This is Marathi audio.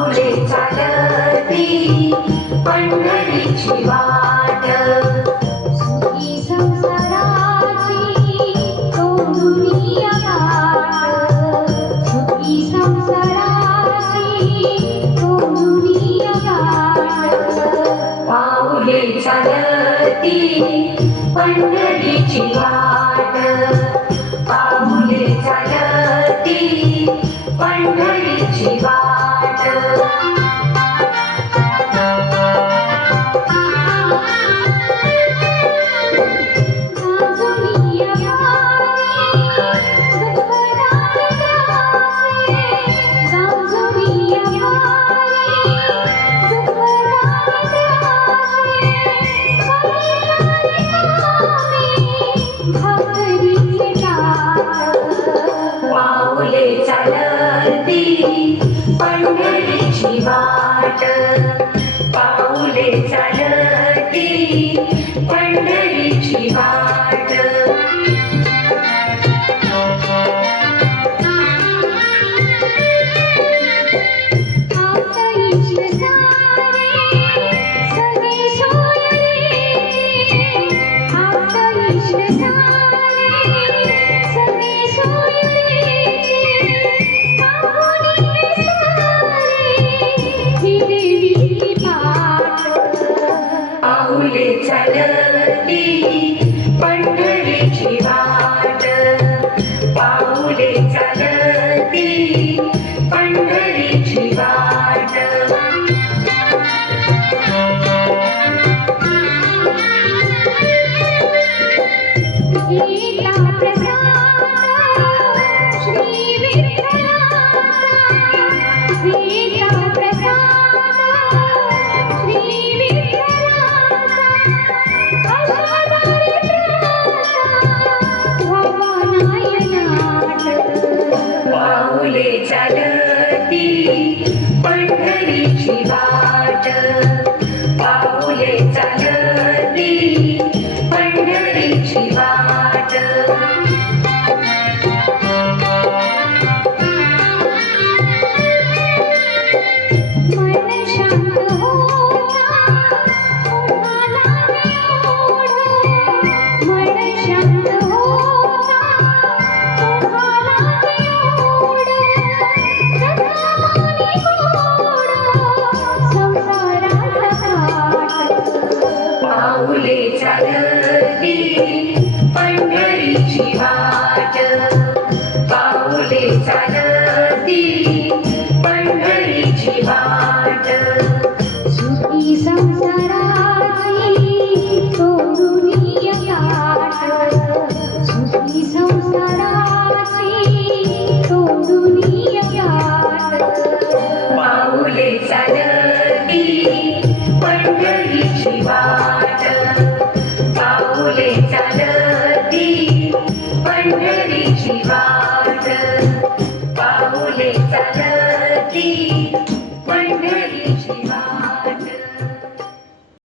पाऊले चालती पंढरीची वाट सुखी संसाराची तोडुनिया गाठ सुखी संसाराची तोडुनिया गाठ पाऊले चालती पंढरीची वाट पाऊले चालती पंढरीची वाट पाऊले चालती पंढरीची वाट पाऊले चालती पंढरीची वाट पाऊले चालती पंढरीची वाट पाऊले चालती पंढरीची वाट गीता प्रसाद श्री विठ्ठलाचा गीता प्रसाद श्री विठ्ठलाचा पाऊले चालती पंढरीची वाट पाऊले चालती पंढरीची वाट मन शांत होता ओढाला ओढ मन शांत होता ओढाला ओढ सदामानी गोड संसाराचा काठ पाऊले चालती पंढरीची वाट पाऊले चालती पंढरीची वाट सुखी संसाराची तोडुनिया गाठ सुखी संसाराची तोडुनिया गाठ पाऊले चालती पंढरीची वाट